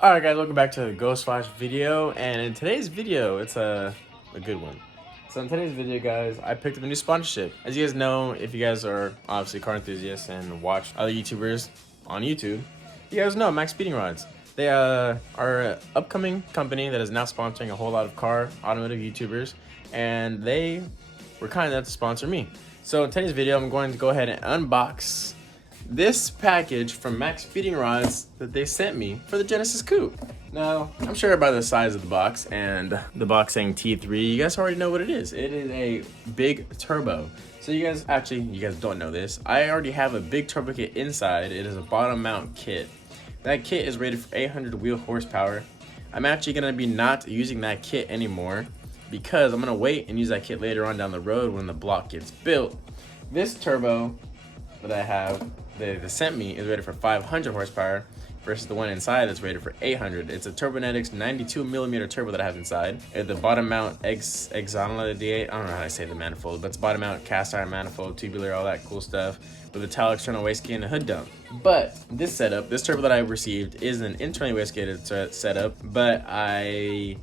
Alright guys, welcome back to the Ghost Flash video, and in today's video, it's a good one. So in today's video guys, I picked up a new sponsorship. As you guys know, if you guys are obviously car enthusiasts and watch other YouTubers on YouTube, you guys know Max Speeding Rods. They are an upcoming company that is now sponsoring a whole lot of car automotive YouTubers, and they were kind enough to sponsor me. So in today's video, I'm going to go ahead and unbox this package from Max Speeding Rods that they sent me for the Genesis Coupe. Now, I'm sure by the size of the box and the box saying T3, you guys already know what it is. It is a big turbo. So you guys don't know this. I already have a big turbo kit inside. It is a bottom mount kit. That kit is rated for 800 wheel horsepower. I'm actually gonna be not using that kit anymore because I'm gonna wait and use that kit later on down the road when the block gets built. This turbo that I have, they sent me, is rated for 500 horsepower versus the one inside that's rated for 800. It's a Turbonetics 92mm turbo that I have inside. The bottom mount exonerate, I don't know how to say the manifold, but it's bottom mount cast iron manifold, tubular, all that cool stuff, with a towel external wastegate and a hood dump. But this setup, this turbo that I received, is an internally wastegated setup, but I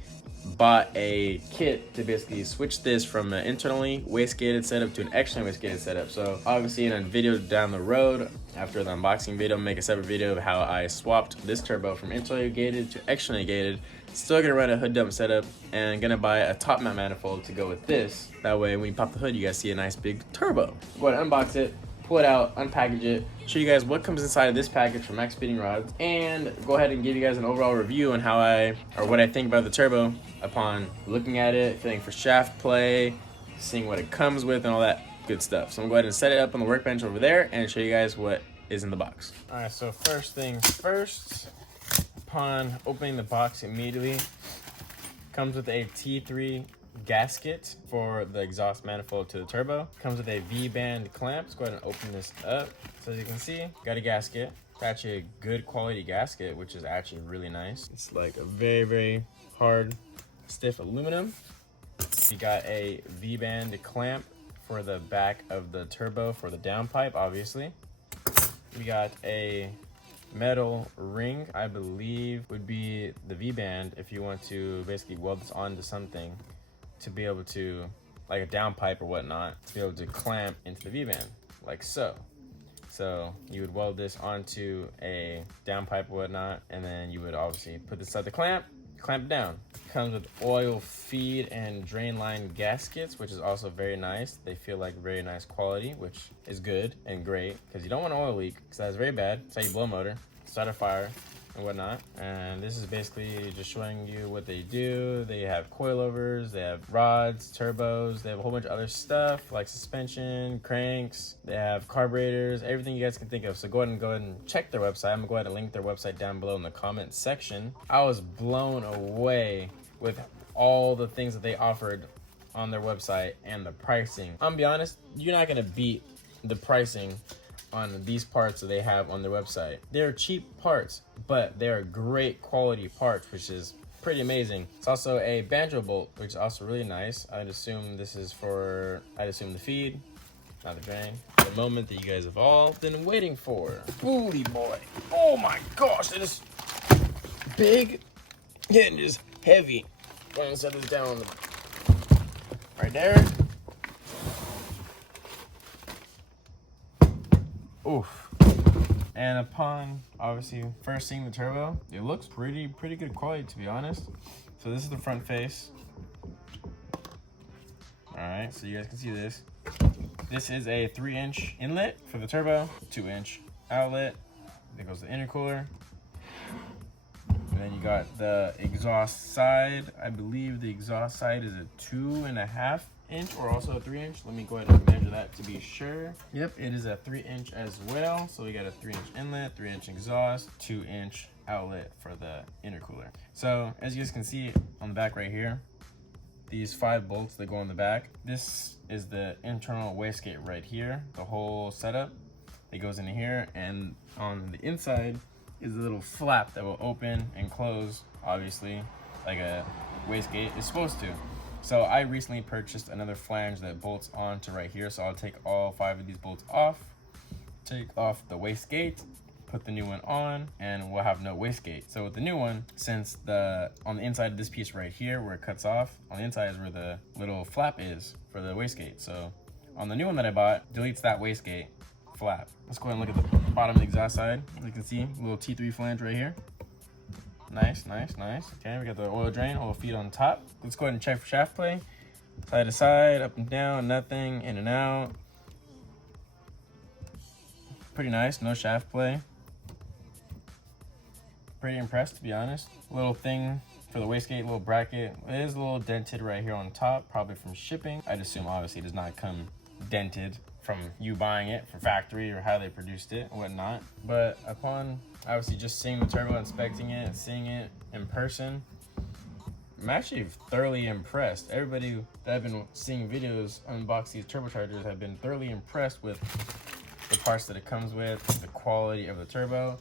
bought a kit to basically switch this from an internally wastegated setup to an externally wastegated setup. So obviously in a video down the road, after the unboxing video, I'll make a separate video of how I swapped this turbo from internally gated to externally gated. Still gonna run a hood dump setup and gonna buy a top mount manifold to go with this. That way when you pop the hood, you guys see a nice big turbo. Go ahead and unbox it, pull it out, unpackage it, show you guys what comes inside of this package from Max Speeding Rods, and go ahead and give you guys an overall review on what I think about the turbo upon looking at it, feeling for shaft play, seeing what it comes with, and all that good stuff. So I'm gonna go ahead and set it up on the workbench over there and show you guys what is in the box. All right, so first things first, upon opening the box immediately, comes with a T3 gasket for the exhaust manifold to the turbo. Comes with a V-band clamp. Let's go ahead and open this up. So as you can see, got a gasket. It's actually a good quality gasket, which is actually really nice. It's like a very, very hard, stiff aluminum. We got a V-band clamp for the back of the turbo for the downpipe, obviously. We got a metal ring, I believe would be the V-band if you want to basically weld this onto something to be able to, like a downpipe or whatnot, to be able to clamp into the V-band, like so. So you would weld this onto a downpipe or whatnot, and then you would obviously put this at the clamp it down. It comes with oil feed and drain line gaskets, which is also very nice. They feel like very nice quality, which is good and great, because you don't want an oil leak, because that's very bad. It's how you blow a motor, start a fire, and whatnot. And this is basically just showing you what they do. They have coilovers, they have rods, turbos, they have a whole bunch of other stuff like suspension, cranks, they have carburetors, everything you guys can think of. So go ahead and check their website. I'm gonna go ahead and link their website down below in the comment section. I was blown away with all the things that they offered on their website and the pricing. I'm gonna be honest, you're not gonna beat the pricing on these parts that they have on their website. They're cheap parts, but they're great quality parts, which is pretty amazing. It's also a banjo bolt, which is also really nice. I'd assume this is for, the feed, not the drain. The moment that you guys have all been waiting for. Booty boy. Oh my gosh, it is big and just heavy. Go ahead and set this down right there. Oof. And upon obviously first seeing the turbo, it looks pretty good quality, to be honest. So this is the front face. All right, so you guys can see this. This is a 3-inch inlet for the turbo, 2-inch outlet. There goes the intercooler. And then you got the exhaust side. I believe the exhaust side is a 2.5-inch or also a 3-inch. Let me go ahead and measure that to be sure. Yep, it is a 3-inch as well. So we got a 3-inch inlet, 3-inch exhaust, 2-inch outlet for the intercooler. So as you guys can see on the back right here, these 5 bolts that go on the back, this is the internal wastegate right here, the whole setup. It goes into here, and on the inside is a little flap that will open and close, obviously, like a wastegate is supposed to. So I recently purchased another flange that bolts onto right here, so I'll take all 5 of these bolts off, take off the wastegate, put the new one on, and we'll have no wastegate. So with the new one, since on the inside of this piece right here where it cuts off, on the inside is where the little flap is for the wastegate. So on the new one that I bought, deletes that wastegate flap. Let's go ahead and look at the bottom of the exhaust side. As you can see, little T3 flange right here. Nice, nice, nice. Okay, we got the oil drain, oil feed on top. Let's go ahead and check for shaft play. Side to side, up and down, nothing, in and out. Pretty nice, no shaft play. Pretty impressed, to be honest. Little thing for the wastegate, little bracket. It is a little dented right here on top, probably from shipping. I'd assume obviously it does not come dented from you buying it from factory or how they produced it and whatnot. But upon obviously just seeing the turbo, inspecting it, seeing it in person, I'm actually thoroughly impressed. Everybody that I've been seeing videos unbox these turbochargers have been thoroughly impressed with the parts that it comes with, the quality of the turbo,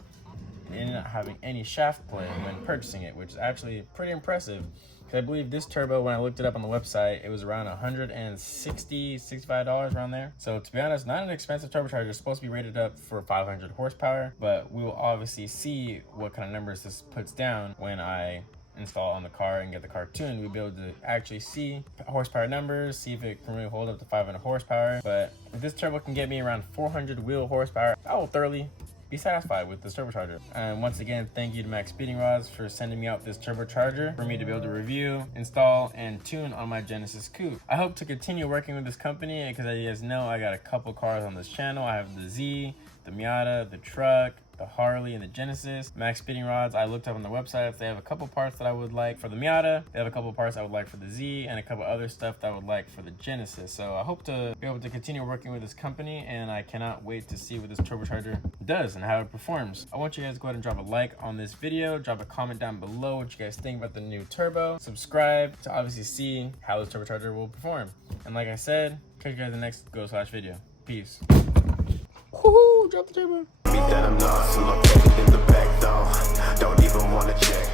and not having any shaft play when purchasing it, which is actually pretty impressive. Because I believe this turbo, when I looked it up on the website, it was around $160, $65 around there. So to be honest, not an expensive turbocharger. It's supposed to be rated up for 500 horsepower, but we will obviously see what kind of numbers this puts down when I install on the car and get the car tuned. We'll be able to actually see horsepower numbers, see if it can really hold up to 500 horsepower. But if this turbo can get me around 400 wheel horsepower, I will thoroughly be satisfied with this turbocharger. And once again, thank you to Max Speeding Rods for sending me out this turbocharger for me to be able to review, install, and tune on my Genesis Coupe. I hope to continue working with this company because, as you guys know, I got a couple cars on this channel. I have the Z, the Miata, the truck, the Harley, and the Genesis. Max Speeding Rods, I looked up on the website if they have a couple parts that I would like for the Miata. They have a couple parts I would like for the Z, and a couple other stuff that I would like for the Genesis. So I hope to be able to continue working with this company, and I cannot wait to see what this turbocharger does and how it performs. I want you guys to go ahead and drop a like on this video, drop a comment down below what you guys think about the new turbo, subscribe to obviously see how this turbocharger will perform. And like I said, catch you guys in the next video. Peace. Woohoo! Drop the turbo. That I'm lost, I'm located in the back door. Don't even wanna check.